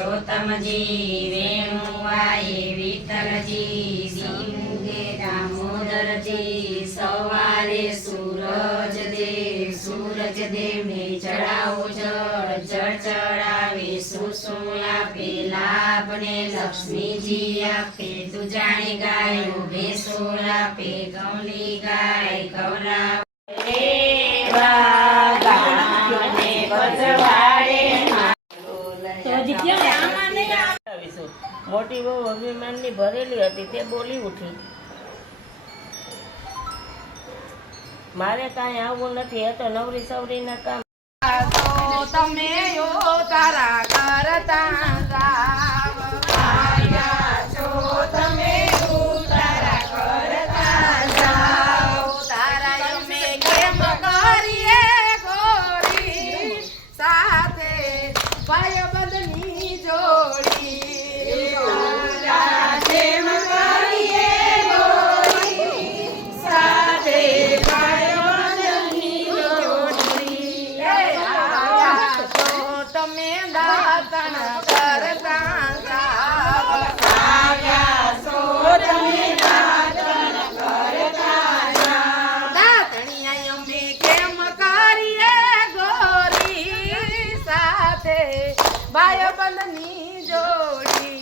પુરુષોત્તમજી, વેણુવાએ વિઠ્ઠલજી, સિંગે દામોદરજી, સવારે સૂરજદેવને ચડાવો જળ, જળ ચડાવે સુસુમ આપે લાભને, લક્ષ્મીજી આપે તુજાણી ગાયો, ભેંસો આપે કમલી ગાય કવરાવે મોટી બહુ અભિમાનની ભરેલી હતી તે બોલી ઉઠી, મારે કાંઈ આવવું નથી, એ તો નવરી સવરીના કામ. તમે તારા કરતા જાવ, તમે તારા કરતા જાવ, તારા અમે કેમ કરીએ ગોરી સાથે ભાઈબંધની જોડી, કેમ કરીએ ગોરી સાથે ભાઈબંધની જોડી, તમે દાતણ કરતા જાવ, આવ્યા છો તમે દાતણ કરતા જાવ, દાતણિયા અમે કેમ કરીએ ગોરી સાથે ભાઈબંધની જોડી.